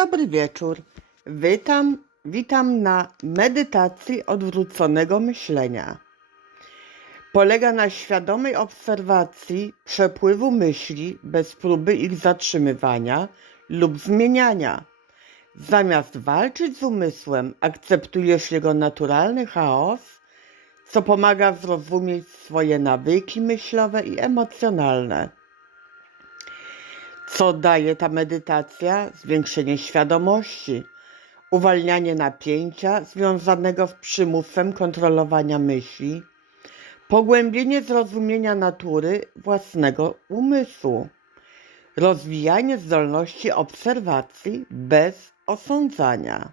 Dobry wieczór. Witam, witam na medytacji odwróconego myślenia. Polega na świadomej obserwacji przepływu myśli bez próby ich zatrzymywania lub zmieniania. Zamiast walczyć z umysłem, akceptujesz jego naturalny chaos, co pomaga zrozumieć swoje nawyki myślowe i emocjonalne. Co daje ta medytacja? Zwiększenie świadomości, uwalnianie napięcia związanego z przymusem kontrolowania myśli, pogłębienie zrozumienia natury własnego umysłu, rozwijanie zdolności obserwacji bez osądzania.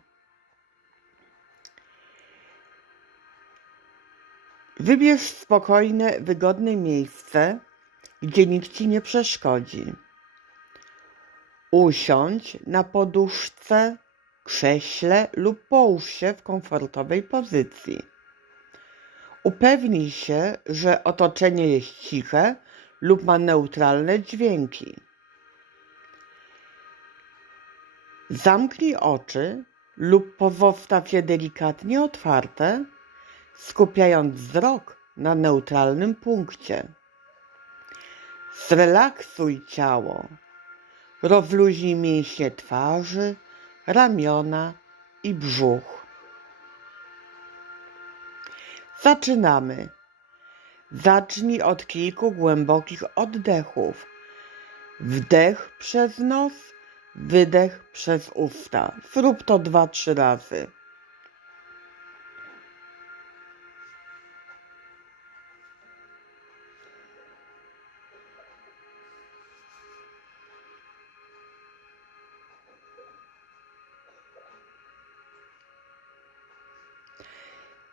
Wybierz spokojne, wygodne miejsce, gdzie nikt ci nie przeszkodzi. Usiądź na poduszce, krześle lub połóż się w komfortowej pozycji. Upewnij się, że otoczenie jest ciche lub ma neutralne dźwięki. Zamknij oczy lub pozostaw je delikatnie otwarte, skupiając wzrok na neutralnym punkcie. Zrelaksuj ciało. Rozluźnij mięśnie twarzy, ramiona i brzuch. Zaczynamy. Zacznij od kilku głębokich oddechów. Wdech przez nos, wydech przez usta. Zrób to dwa, trzy razy.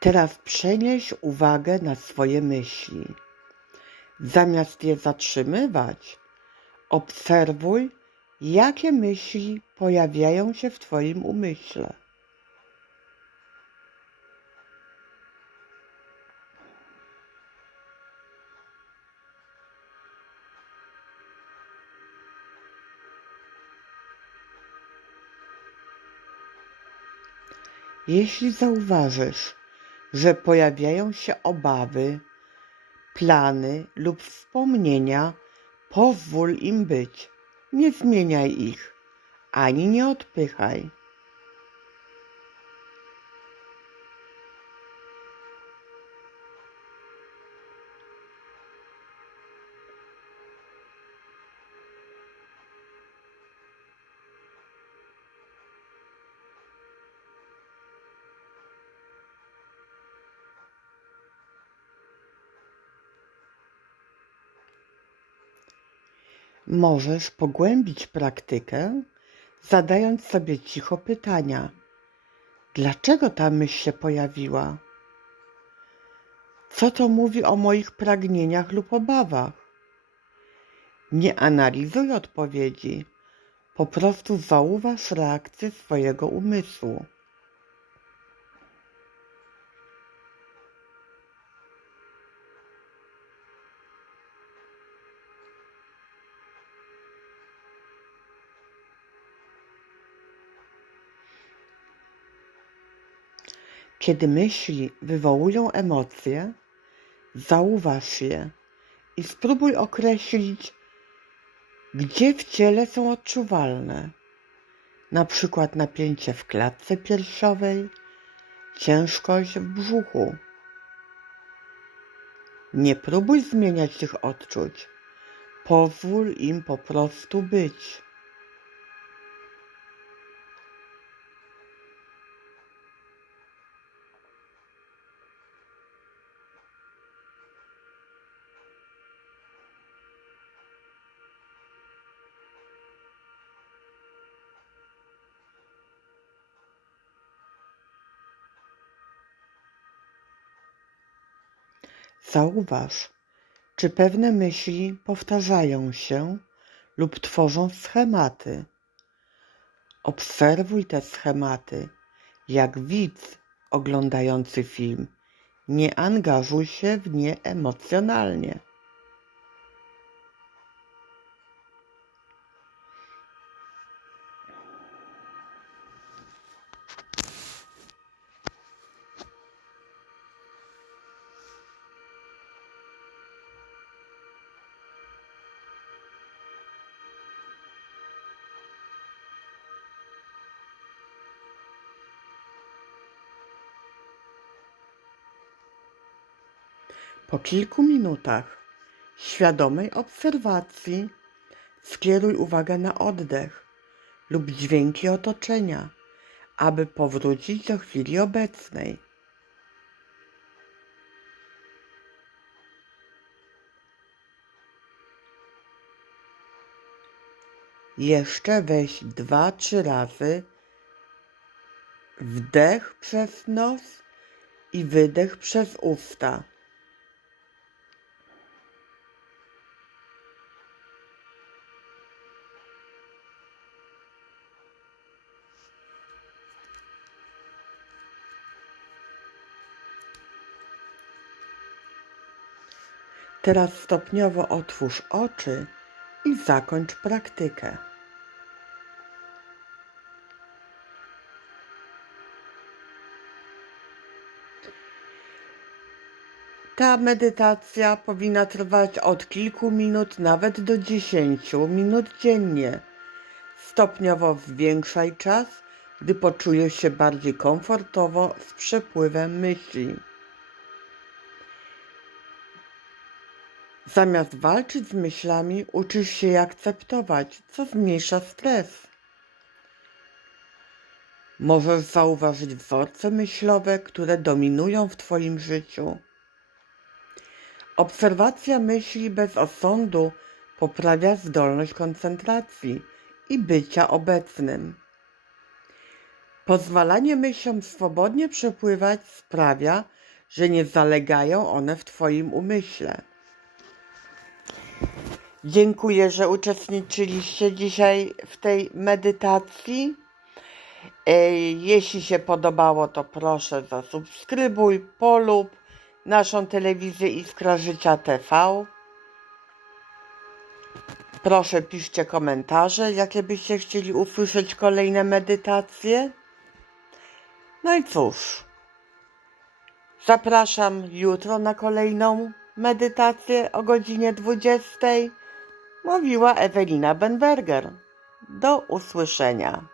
Teraz przenieś uwagę na swoje myśli. Zamiast je zatrzymywać, obserwuj, jakie myśli pojawiają się w Twoim umyśle. Jeśli zauważysz, że pojawiają się obawy, plany lub wspomnienia, pozwól im być. Nie zmieniaj ich, ani nie odpychaj. Możesz pogłębić praktykę, zadając sobie cicho pytania: dlaczego ta myśl się pojawiła? Co to mówi o moich pragnieniach lub obawach? Nie analizuj odpowiedzi, po prostu zauważ reakcję swojego umysłu. Kiedy myśli wywołują emocje, zauważ je i spróbuj określić, gdzie w ciele są odczuwalne. Na przykład napięcie w klatce piersiowej, ciężkość w brzuchu. Nie próbuj zmieniać tych odczuć. Pozwól im po prostu być. Zauważ, czy pewne myśli powtarzają się lub tworzą schematy. Obserwuj te schematy, jak widz oglądający film. Nie angażuj się w nie emocjonalnie. Po kilku minutach świadomej obserwacji skieruj uwagę na oddech lub dźwięki otoczenia, aby powrócić do chwili obecnej. Jeszcze weź dwa, trzy razy wdech przez nos i wydech przez usta. Teraz stopniowo otwórz oczy i zakończ praktykę. Ta medytacja powinna trwać od kilku minut nawet do 10 minut dziennie. Stopniowo zwiększaj czas, gdy poczujesz się bardziej komfortowo z przepływem myśli. Zamiast walczyć z myślami, uczysz się je akceptować, co zmniejsza stres. Możesz zauważyć wzorce myślowe, które dominują w Twoim życiu. Obserwacja myśli bez osądu poprawia zdolność koncentracji i bycia obecnym. Pozwalanie myślom swobodnie przepływać sprawia, że nie zalegają one w Twoim umyśle. Dziękuję, że uczestniczyliście dzisiaj w tej medytacji. E, Jeśli się podobało, to proszę zasubskrybuj, polub naszą telewizję Iskra Życia TV. Proszę piszcie komentarze, jakie byście chcieli usłyszeć kolejne medytacje. No i cóż, zapraszam jutro na kolejną medytację o godzinie 20. Mówiła Ewelina Benberger. Do usłyszenia.